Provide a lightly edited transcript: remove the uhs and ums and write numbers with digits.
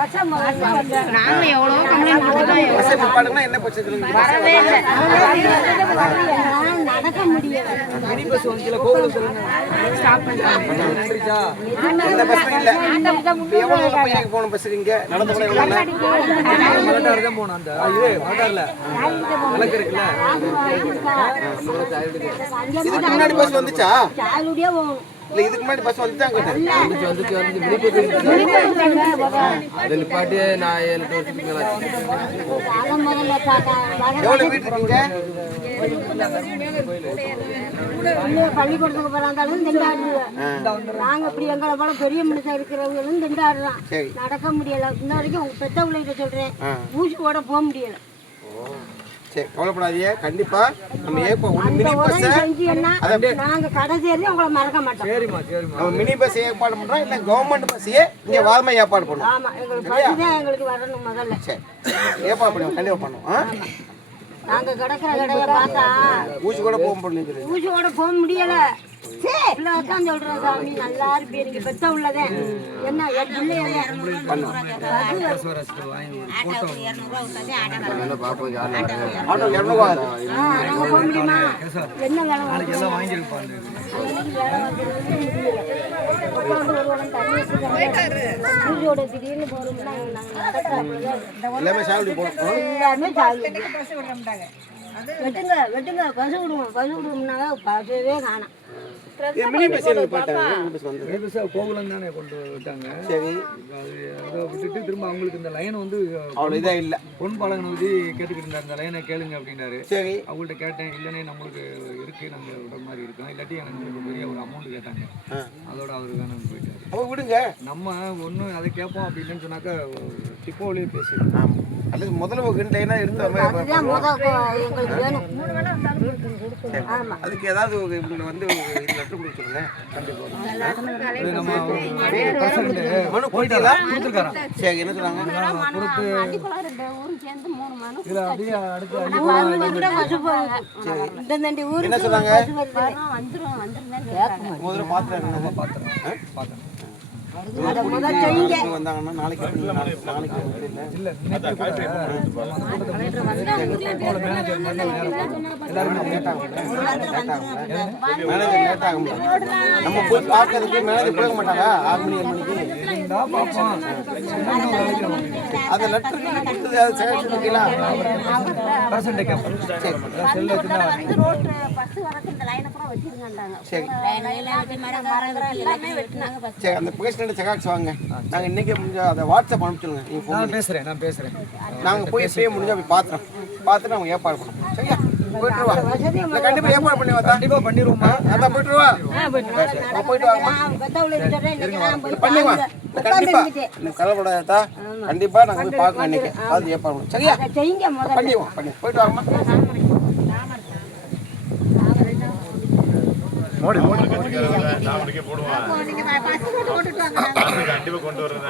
நாங்க எவ்வளவு கம்ப்ளைண்ட் கொடுத்தோம், என்ன பிரச்சனை? வரவே இல்லை. நடக்க முடியல. மினி பஸ் வந்து கோகுலம் சொல்லுங்க ஸ்டாப் பண்ணிட்டாங்க. இந்த பஸ் இல்ல. எவ்வளவு பையனுக்கு போன பஸ் இங்க நடந்து போன எவ்வளவு மலட்டார் தான் போணும். அந்த இது மலட்டார்ல விளக்கு இருக்குல்ல. இதுக்கு முன்னாடி பஸ் வந்துச்சா? சாலுடியே போகணும். இல்ல இதுக்கு முன்னாடி பஸ் வந்துட்டாங்க. அதை நிப்பாட்டி நான் 7 வருஷத்துக்கு மேல எவ்வளவு வீட்டு இருக்கீங்க? பள்ளிக்கூடத்துக்கு போறாந்தாலும் திண்டாடுறோம். நாங்க இப்படி எங்களை போல பெரிய மனுஷன் இருக்கிறவங்களும் திண்டாடுறோம். நடக்க முடியல. இன்ன வரைக்கும் உங்க பெத்தவங்களை சொல்றேன், ஊசி போட போக முடியல. சரி, கவலைப்படாதீங்க. கண்டிப்பா நம்ம மினி பஸ் நாங்க கடைசி உங்களை மறக்க மாட்டோம். சரிம்மா சரிம்மா. நம்ம மினி பஸ் ஏற்பாடு பண்றோம். இல்ல கவர்மெண்ட் பஸ்ஸே இங்க வாரமா ஏற்பாடு பண்ணுவோம். ஆமா, எங்களுக்கு பஸ் தான் எங்களுக்கு வரணும் முதல்ல. சரி, ஏற்பாடு பண்ணுவோம். கண்டிப்பா பண்ணுவோம். நாங்க கிடக்கிற கடையை பார்த்தா ஊசி கூட போக முடியல. ஊசியோட போக முடியல. தான் சொல்றேன் சாமி, நல்லா இருப்பீங்க. பெத்த உள்ளதேன் என்ன பண்ணுவோம். பார்ப்போம் யாரு ஆட்டோ 200 ஆகுது. நாங்க போக முடியுமா? என்ன வேலை ஊசியோட திடீர்னு போறோம்னா எல்லாமே சாப்பிட்டு போகணும். எல்லாமே வெட்டுங்க வெட்டுங்க பசு விடுவோம். பசு விடுவோம்னாவே பசுவே காணோம். மினி பஸ் எனக்கு போட்டாங்க. மினி பஸ் வந்து பஸ் கோகுலம் தானே கொண்டு விட்டாங்க. சரி, அதை விட்டுட்டு திரும்ப அவங்களுக்கு இந்த லைனை வந்து அவ்வளோ இதாக இல்லை. பொன் பாலகனை வந்து கேட்டுக்கிட்டு இருந்தார், இந்த லைனை கேளுங்க அப்படின்னாரு. சரி, அவங்கள்ட்ட கேட்டேன், இல்லைன்னே நம்மளுக்கு இருக்கு, நாங்கள் விடுற மாதிரி இருக்கோம், இல்லாட்டி எனக்கு பெரிய ஒரு அமௌண்ட் கேட்டாங்க. அதோட அவரு வேணும் போயிட்டாரு. அப்போ விடுங்க. நம்ம ஒன்றும் அதை கேட்போம் அப்படி இல்லைன்னு சொன்னாக்கா டிப்போவிலேயே பேசிடுவோம். ஆமாம், அல்லது முதல்ல ஒரு லைனா எடுத்து அதுதான் எங்களுக்கு வேணும். அதுக்கு ஏதாவது இவங்களை வந்து லெட்டர் கொடுக்க சொல்லுங்க. இது நம்ம பிரசிடண்ட் மனு போயிட்டா கொடுத்துருக்காராம். சரி, என்ன சொன்னாங்க? கொடுத்து இதில் அப்படியே அடுத்து என்ன சொன்னாங்க? முதல்ல பாத்திரம் பார்த்தேன். வந்தாங்கன்னா நாளைக்கு இல்லை நேற்று கூட மேனேஜர் லேட் ஆகும். நம்ம போய் பார்க்கறதுக்கு மேனேஜர் போக மாட்டாங்க. 6 மணி 7 மணிக்கு அந்த லெட்டர் கொடுத்தது அது சேகரிச்சுருக்கீங்களா? பிரசிடண்ட் கேட்பேன். செல்லு சரி சரி, அந்த பேசினேன் செகாக்ஸ் வாங்க. நாங்கள் இன்னைக்கு முடிஞ்ச அதை வாட்ஸ்அப் அனுப்பிச்சுடுங்க. நீங்கள் ஃபோன் நான் பேசுகிறேன். நாங்கள் போய் எப்படியே முடிஞ்சா போய் பார்த்துட்டு அவங்க ஏற்பாடு பண்ணுவோம். சரியா, போயிட்டு வா. கண்டிப்பாக ஏற்பாடு பண்ணி வா. கண்டிப்பாக பண்ணிடுவோம்மா. அதான் போயிட்டு வா. போயிட்டு வாங்கம்மா. பண்ணிவா. கண்டிப்பா நீ கவலைப்படாதா. கண்டிப்பா நாங்கள் வந்து பார்க்கணும். இன்னைக்கு பார்த்து ஏற்பாடு பண்ணுவோம். சரியா, பண்ணிடுவோம். போயிட்டு வாங்கம்மா. மோடி போடுவான். கண்டிப்பா கொண்டு வரேன்.